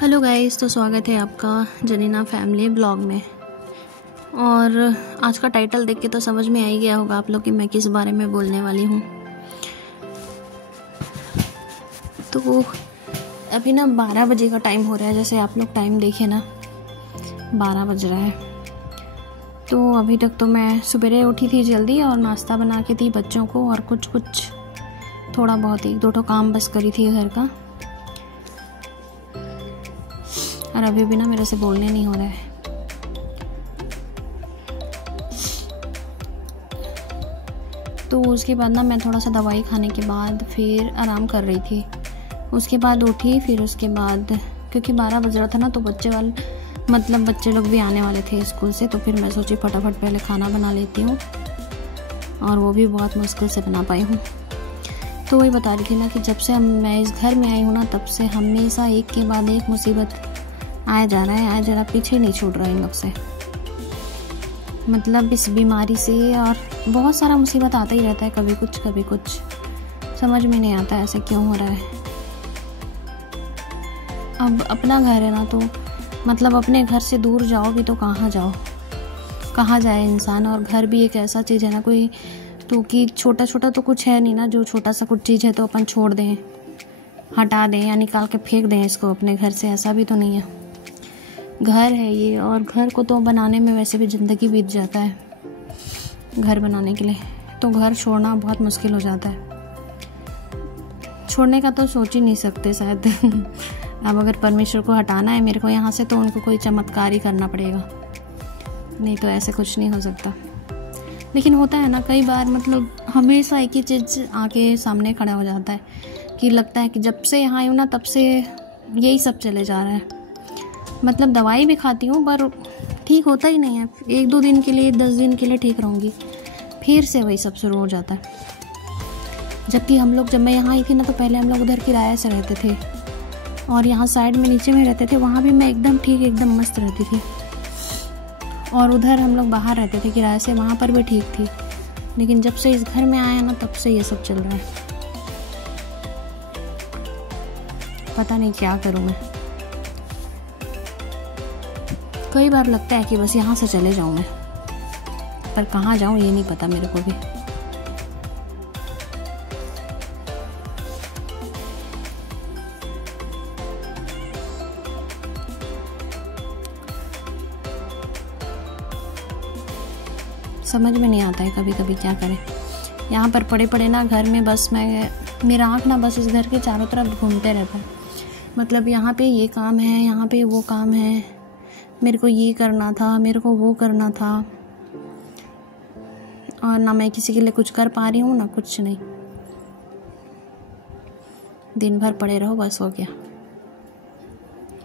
Hello guys, तो स्वागत है आपका जनीना फैमिली ब्लॉग में। और आज का टाइटल देख के तो समझ में आ ही गया होगा आप लोग कि मैं किस बारे में बोलने वाली हूँ। तो अभी ना 12 बजे का टाइम हो रहा है, जैसे आप लोग टाइम देखें ना 12 बज रहा है। तो अभी तक तो मैं सवेरे उठी थी जल्दी और नाश्ता बना के दी बच्चों को, और कुछ थोड़ा बहुत एक दो काम बस करी थी घर का। और अभी भी ना मेरे से बोलने नहीं हो रहा है। तो उसके बाद ना मैं थोड़ा सा दवाई खाने के बाद फिर आराम कर रही थी। उसके बाद उठी, फिर उसके बाद क्योंकि 12 बज रहा था ना, तो बच्चे लोग भी आने वाले थे स्कूल से। तो फिर मैं सोची फटाफट पहले खाना बना लेती हूँ, और वो भी बहुत मुश्किल से बना पाई हूँ। तो वही बता रही थी ना कि जब से मैं इस घर में आई हूँ ना, तब से हमेशा एक के बाद एक मुसीबत आया जा रहा है, आया जरा पीछे नहीं छूट रहा इन लोग से। मतलब इस बीमारी से और बहुत सारा मुसीबत आता ही रहता है, कभी कुछ समझ में नहीं आता ऐसे क्यों हो रहा है। अब अपना घर है ना, तो मतलब अपने घर से दूर जाओगी तो कहाँ जाए इंसान। और घर भी एक ऐसा चीज़ है ना, कोई तो कि छोटा तो कुछ है नहीं ना, जो छोटा सा कुछ चीज़ है तो अपन छोड़ दें, हटा दें या निकाल के फेंक दें इसको अपने घर से, ऐसा भी तो नहीं है। घर है ये, और घर को तो बनाने में वैसे भी ज़िंदगी बीत जाता है घर बनाने के लिए। तो घर छोड़ना बहुत मुश्किल हो जाता है। छोड़ने का तो सोच ही नहीं सकते शायद। अब अगर परमेश्वर को हटाना है मेरे को यहाँ से, तो उनको कोई चमत्कार ही करना पड़ेगा, नहीं तो ऐसे कुछ नहीं हो सकता। लेकिन होता है ना कई बार, मतलब हमेशा एक ही चीज़ आके सामने खड़ा हो जाता है कि लगता है कि जब से यहाँ आई हूँ ना, तब से यही सब चले जा रहा है। मतलब दवाई भी खाती हूँ पर ठीक होता ही नहीं है। 1-2 दिन के लिए, 10 दिन के लिए ठीक रहूँगी, फिर से वही सब शुरू हो जाता है। जबकि जब मैं यहाँ आई थी ना, तो पहले हम लोग उधर किराए से रहते थे, और यहाँ साइड में नीचे में रहते थे। वहाँ भी मैं एकदम ठीक, एकदम मस्त रहती थी। और उधर हम लोग बाहर रहते थे किराए से, वहाँ पर भी ठीक थी। लेकिन जब से इस घर में आया ना, तब से ये सब चल रहा है। पता नहीं क्या करूँ मैं। कई बार लगता है कि बस यहाँ से चले जाऊँ मैं, पर कहाँ जाऊँ ये नहीं पता मेरे को भी। समझ में नहीं आता है कभी क्या करें। यहाँ पर पड़े ना घर में, बस मेरा आँख ना बस इस घर के चारों तरफ घूमते रहता है। मतलब यहाँ पे ये काम है, यहाँ पे वो काम है, मेरे को ये करना था, मेरे को वो करना था, और ना मैं किसी के लिए कुछ कर पा रही हूँ ना कुछ नहीं। दिन भर पड़े रहो, बस हो गया।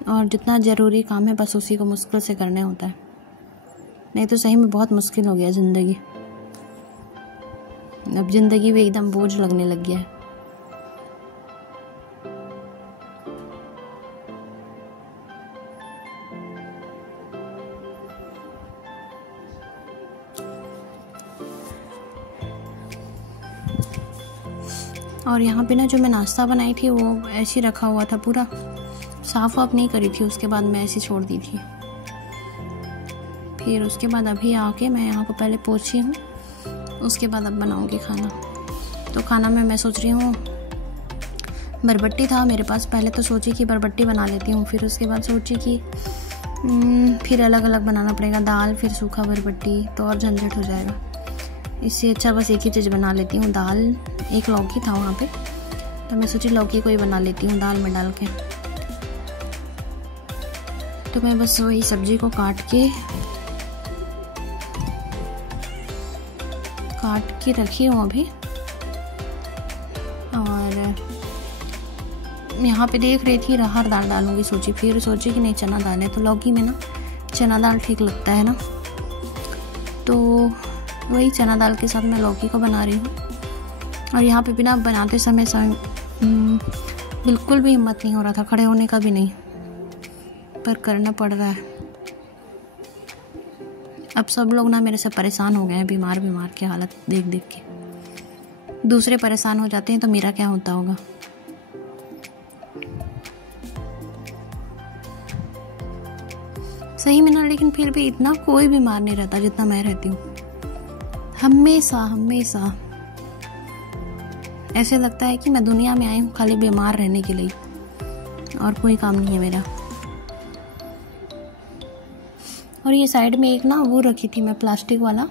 और जितना ज़रूरी काम है बस उसी को मुश्किल से करने होता है, नहीं तो सही में बहुत मुश्किल हो गया ज़िंदगी। अब ज़िंदगी भी एकदम बोझ लगने लग गया है। और यहाँ पे ना जो मैं नाश्ता बनाई थी वो ऐसे रखा हुआ था, पूरा साफ वाफ नहीं करी थी। उसके बाद मैं ऐसे छोड़ दी थी। फिर उसके बाद अभी आके मैं यहाँ को पहले पोछी हूँ, उसके बाद अब बनाऊँगी खाना। तो खाना में मैं सोच रही हूँ, बरबट्टी था मेरे पास। पहले तो सोची कि बरबट्टी बना लेती हूँ, फिर उसके बाद सोची कि फिर अलग अलग बनाना पड़ेगा, दाल फिर सूखा बरबट्टी, तो और झंझट हो जाएगा। इससे अच्छा बस एक ही चीज़ बना लेती हूँ, दाल। एक लौकी था वहाँ पे, तो मैं सोची लौकी को ही बना लेती हूँ दाल में डाल के। तो मैं बस वही सब्जी को काट के रखी हूँ अभी। और यहाँ पे देख रही थी अरहर दाल डालूंगी सोची, फिर सोची कि नहीं चना दाल है, तो लौकी में ना चना दाल ठीक लगता है ना। तो वही चना दाल के साथ मैं लौकी को बना रही हूँ। और यहाँ पे भी ना बनाते समय बिल्कुल भी हिम्मत नहीं हो रहा था, खड़े होने का भी नहीं, पर करना पड़ रहा है। अब सब लोग ना मेरे से परेशान हो गए हैं, बीमार की हालत देख के। दूसरे परेशान हो जाते हैं तो मेरा क्या होता होगा। सही में ना, लेकिन फिर भी इतना कोई बीमार नहीं रहता जितना मैं रहती हूँ। हमेशा हमेशा ऐसे लगता है कि मैं दुनिया में आई हूँ खाली बीमार रहने के लिए, और कोई काम नहीं है मेरा। और ये साइड में एक ना वो रखी थी मैं, प्लास्टिक वाला,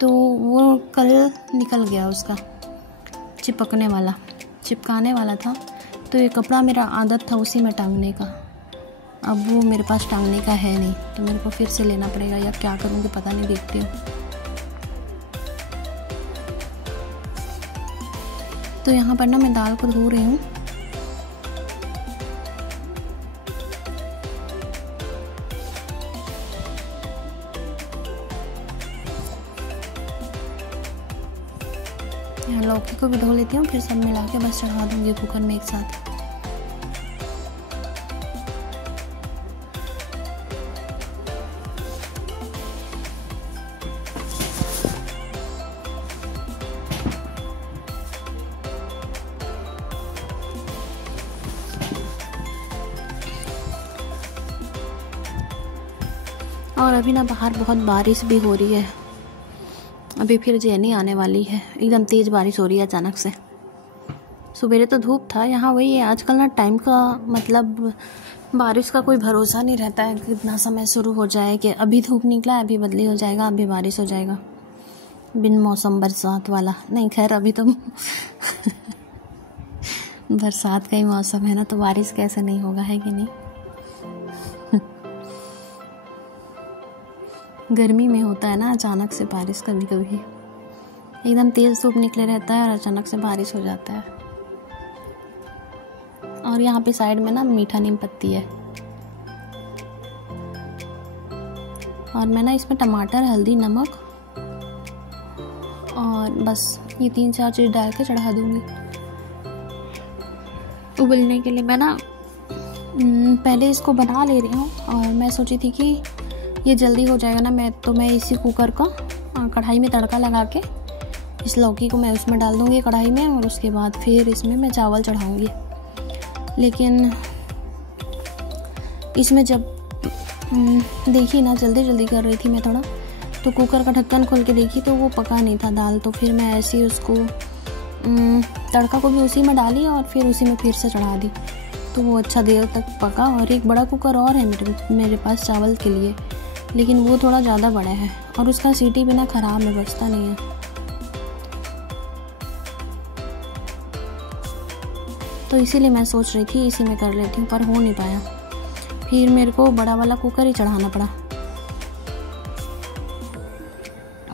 तो वो कल निकल गया, उसका चिपकाने वाला था। तो ये कपड़ा मेरा आदत था उसी में टांगने का, अब वो मेरे पास टांगने का है नहीं, तो मेरे को फिर से लेना पड़ेगा, या क्या करूँगी पता नहीं, देखती हूँ। तो यहाँ पर ना मैं दाल को धो रही हूँ। यहाँ लौकी को भी धो लेती हूँ, फिर सब मिला के बस चढ़ा दूँगी कुकर में एक साथ। और अभी ना बाहर बहुत बारिश भी हो रही है, अभी फिर जेनी आने वाली है, एकदम तेज़ बारिश हो रही है अचानक से। सुबह तो धूप था यहाँ, वही है आजकल ना टाइम का मतलब बारिश का कोई भरोसा नहीं रहता है, कितना समय शुरू हो जाए कि अभी धूप निकला है अभी बदली हो जाएगा, अभी बारिश हो जाएगा, बिन मौसम बरसात वाला नहीं। खैर अभी तो बरसात का ही मौसम है ना, तो बारिश कैसे नहीं होगा, है कि नहीं। गर्मी में होता है ना अचानक से बारिश, कभी कभी एकदम तेज़ धूप निकले रहता है और अचानक से बारिश हो जाता है। और यहाँ पे साइड में ना मीठा नीम पत्ती है, और मैं ना इसमें टमाटर, हल्दी, नमक और बस ये 3-4 चीज़ डाल के चढ़ा दूँगी उबलने के लिए। मैं ना पहले इसको बना ले रही हूँ, और मैं सोची थी कि ये जल्दी हो जाएगा ना, मैं इसी कुकर को कढ़ाई में तड़का लगा के इस लौकी को मैं उसमें डाल दूँगी कढ़ाई में, और उसके बाद फिर इसमें मैं चावल चढ़ाऊँगी। लेकिन इसमें जब देखी ना, जल्दी कर रही थी मैं थोड़ा, तो कुकर का ढक्कन खोल के देखी तो वो पका नहीं था दाल, तो फिर मैं ऐसे ही उसको तड़का को भी उसी में डाली और फिर उसी में फिर से चढ़ा दी, तो वो अच्छा देर तक पका। और एक बड़ा कुकर और है मेरे पास चावल के लिए, लेकिन वो थोड़ा ज़्यादा बड़ा है और उसका सीटी बिना ख़राब में बचता नहीं है, तो इसीलिए मैं सोच रही थी इसी में कर लेती हूँ, पर हो नहीं पाया। फिर मेरे को बड़ा वाला कुकर ही चढ़ाना पड़ा,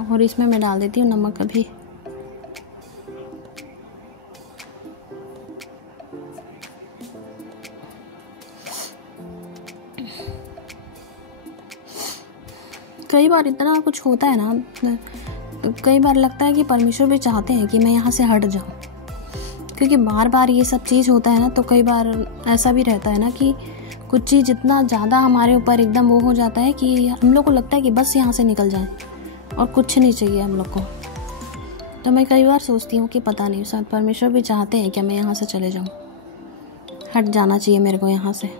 और इसमें मैं डाल देती हूँ नमक अभी। कई बार इतना कुछ होता है ना, कई बार लगता है कि परमेश्वर भी चाहते हैं कि मैं यहाँ से हट जाऊँ, क्योंकि बार बार ये सब चीज़ होता है ना, तो कई बार ऐसा भी रहता है ना कि कुछ चीज़ इतना ज़्यादा हमारे ऊपर एकदम वो हो जाता है कि हम लोग को लगता है कि बस यहाँ से निकल जाए और कुछ नहीं चाहिए हम लोग को। तो मैं कई बार सोचती हूँ कि पता नहीं शायद परमेश्वर भी चाहते हैं कि मैं यहाँ से चले जाऊँ, हट जाना चाहिए मेरे को यहाँ से।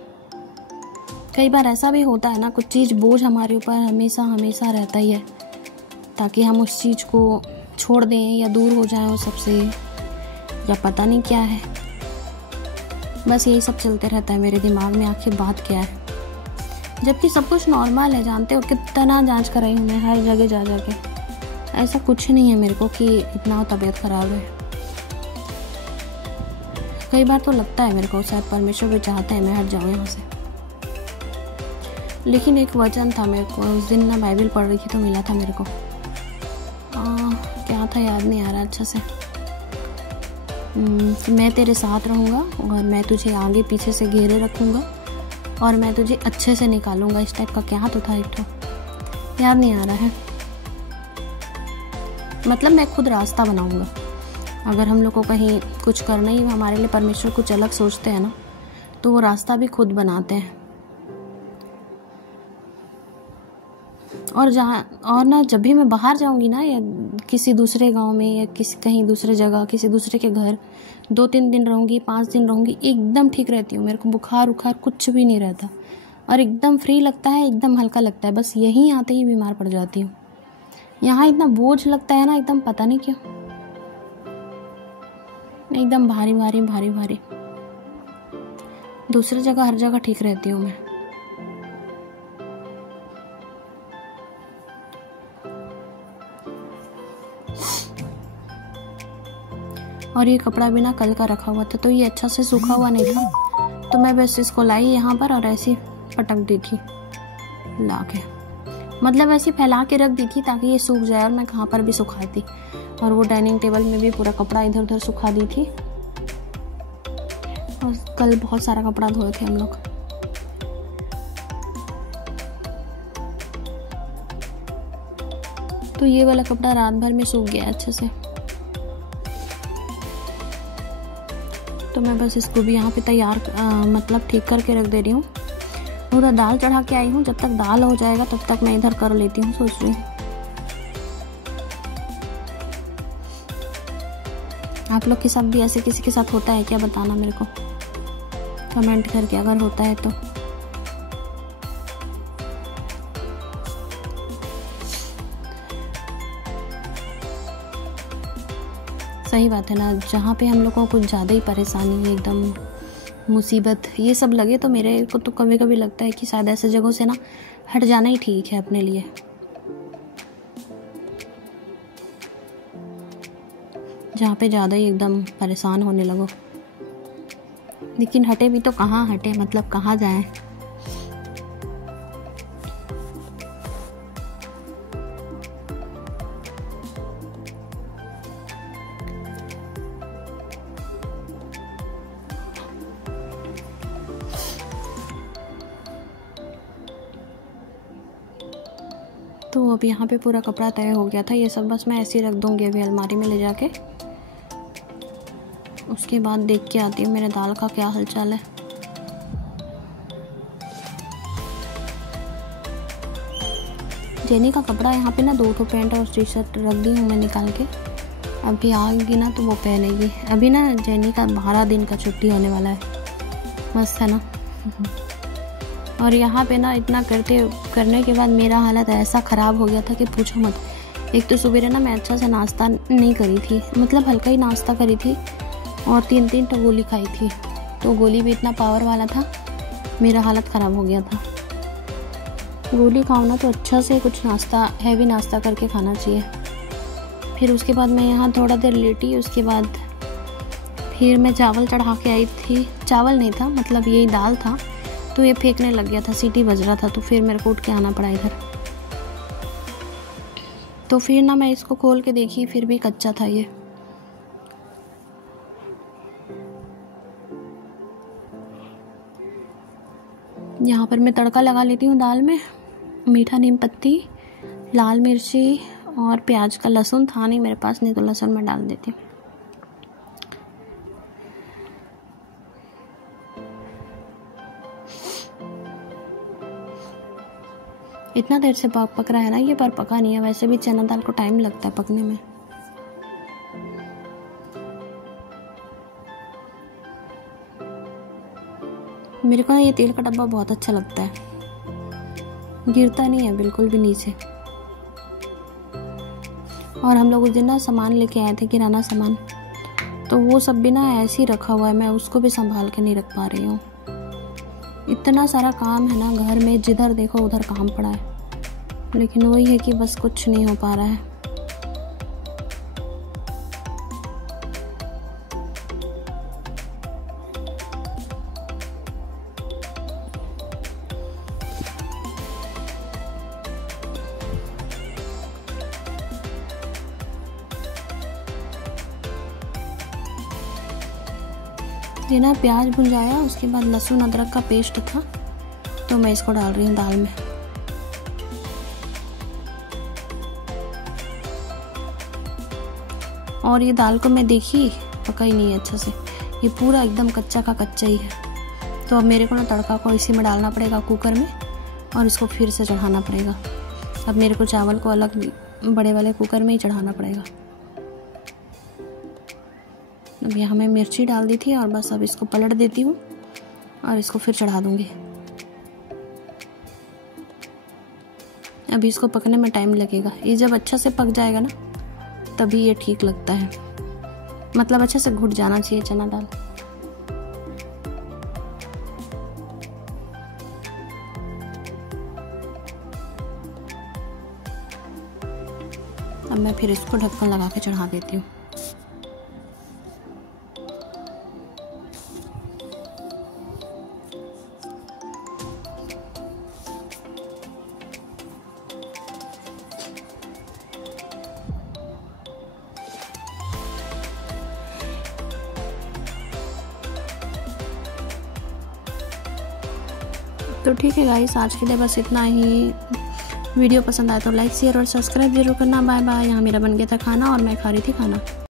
कई बार ऐसा भी होता है ना, कुछ चीज़ बोझ हमारे ऊपर हमेशा रहता ही है, ताकि हम उस चीज़ को छोड़ दें या दूर हो जाएं उस सबसे, या पता नहीं क्या है, बस यही सब चलते रहता है मेरे दिमाग में, आखिर बात क्या है। जबकि सब कुछ नॉर्मल है, जानते हो कितना जांच कराई हूँ मैं हर जगह जा के, ऐसा कुछ नहीं है मेरे को कि इतना तबीयत ख़राब है। कई बार तो लगता है मेरे को शायद परमेश्वर भी चाहते हैं मैं हट जाऊँ यहाँ से। लेकिन एक वचन था मेरे को, उस दिन ना बाइबल पढ़ रही थी तो मिला था मेरे को, क्या था याद नहीं आ रहा अच्छा से। मैं तेरे साथ रहूँगा और मैं तुझे आगे पीछे से घेरे रखूँगा और मैं तुझे अच्छे से निकालूंगा, इस टाइप का क्या तो था, एक तो याद नहीं आ रहा है। मतलब मैं खुद रास्ता बनाऊंगा। अगर हम लोग को कहीं कुछ करना ही हमारे लिए परमेश्वर कुछ अलग सोचते हैं ना, तो वो रास्ता भी खुद बनाते हैं। और ना जब भी मैं बाहर जाऊंगी ना, या किसी दूसरे गांव में या कहीं दूसरे जगह किसी दूसरे के घर 2-3 दिन रहूंगी, 5 दिन रहूंगी, एकदम ठीक रहती हूँ। मेरे को बुखार उखार कुछ भी नहीं रहता, और एकदम फ्री लगता है, एकदम हल्का लगता है, बस यहीं आते ही बीमार पड़ जाती हूँ। यहाँ इतना बोझ लगता है ना, एकदम पता नहीं क्यों, एकदम भारी भारी भारी भारी। दूसरी जगह हर जगह ठीक रहती हूँ मैं। और ये कपड़ा भी ना कल का रखा हुआ था, तो ये अच्छा से सूखा हुआ नहीं था, तो मैं बस इसको लाई यहाँ पर और ऐसे पटक दी थी ला के, मतलब ऐसे फैला के रख दी थी ताकि ये सूख जाए और मैं कहाँ पर भी सुखाती। और वो डाइनिंग टेबल में भी पूरा कपड़ा इधर उधर सुखा दी थी। और कल बहुत सारा कपड़ा धोए थे हम लोग। तो ये वाला कपड़ा रात भर में सूख गया अच्छे से, तो मैं बस इसको भी यहाँ पे तैयार मतलब ठीक करके रख दे रही हूँ। उधर दाल चढ़ा के आई हूँ, जब तक दाल हो जाएगा तब तक मैं इधर कर लेती हूँ, सोच रही हूँ। आप लोग के साथ भी ऐसे किसी के साथ होता है क्या, बताना मेरे को कमेंट करके, अगर होता है तो। सही बात है ना, जहाँ पे हम लोग को कुछ ज़्यादा ही परेशानी है, एकदम मुसीबत ये सब लगे, तो मेरे को तो कभी कभी लगता है कि शायद ऐसे जगहों से ना हट जाना ही ठीक है अपने लिए। जहाँ पे ज़्यादा ही एकदम परेशान होने लगो। लेकिन हटे भी तो कहाँ हटे, मतलब कहाँ जाएं। तो अब यहाँ पे पूरा कपड़ा तय हो गया था, ये सब बस मैं ऐसे ही रख दूँगी अभी अलमारी में ले जाके। उसके बाद देख के आती हूँ मेरे दाल का क्या हालचाल है। जेनी का कपड़ा यहाँ पे ना 2 पैंट और टी शर्ट रख दी हूँ मैं निकाल के, अभी आएगी ना तो वो पहनेगी। अभी ना जेनी का 12 दिन का छुट्टी होने वाला है, मस्त है ना। और यहाँ पे ना इतना करने के बाद मेरा हालत ऐसा ख़राब हो गया था कि पूछो मत। एक तो सुबह ना मैं अच्छा से नाश्ता नहीं करी थी, मतलब हल्का ही नाश्ता करी थी, और 3 तो गोली खाई थी, तो गोली भी इतना पावर वाला था, मेरा हालत ख़राब हो गया था। गोली खाओ ना तो अच्छा से कुछ नाश्ता, हैवी नाश्ता करके खाना चाहिए। फिर उसके बाद मैं यहाँ थोड़ा देर लेटी, उसके बाद फिर मैं चावल चढ़ा के आई थी। चावल नहीं था, मतलब यही दाल था, तो ये फेंकने लग गया था, सीटी बज रहा था, तो फिर मेरे को उठ के आना पड़ा इधर। तो फिर ना मैं इसको खोल के देखी, फिर भी कच्चा था ये। यहाँ पर मैं तड़का लगा लेती हूँ दाल में, मीठा नीम पत्ती, लाल मिर्ची और प्याज का। लहसुन था नहीं मेरे पास, नहीं तो लहसुन मैं डाल देती हूँ। इतना देर से पक रहा है ना ये, पर पका नहीं है। वैसे भी चना दाल को टाइम लगता है पकने में। मेरे को ना ये तेल का डब्बा बहुत अच्छा लगता है, गिरता नहीं है बिल्कुल भी नीचे। और हम लोग उस दिन ना सामान लेके आए थे, किराना सामान, तो वो सब भी ना ऐसे ही रखा हुआ है, मैं उसको भी संभाल के नहीं रख पा रही हूँ। इतना सारा काम है ना घर में, जिधर देखो उधर काम पड़ा है, लेकिन वही है कि बस कुछ नहीं हो पा रहा है। ये ना प्याज भुंजाया, उसके बाद लहसुन अदरक का पेस्ट था, तो मैं इसको डाल रही हूँ दाल में। और ये दाल को मैं देखी पका ही नहीं है अच्छा से, ये पूरा एकदम कच्चा का कच्चा ही है। तो अब मेरे को ना तड़का को इसी में डालना पड़ेगा कुकर में, और इसको फिर से चढ़ाना पड़ेगा। अब मेरे को चावल को अलग बड़े वाले कुकर में ही चढ़ाना पड़ेगा। अब यहाँ मैं मिर्ची डाल दी थी, और बस अब इसको पलट देती हूँ और इसको फिर चढ़ा दूँगी। अभी इसको पकने में टाइम लगेगा। ये जब अच्छा से पक जाएगा ना तभी ये ठीक लगता है, मतलब अच्छे से घुट जाना चाहिए चना दाल। अब मैं फिर इसको ढक्कन लगा के चढ़ा देती हूँ। तो ठीक है गाइस, आज के लिए बस इतना ही। वीडियो पसंद आया तो लाइक शेयर और सब्सक्राइब जरूर करना। Bye bye. यहाँ मेरा बन गया था खाना और मैं खा रही थी खाना।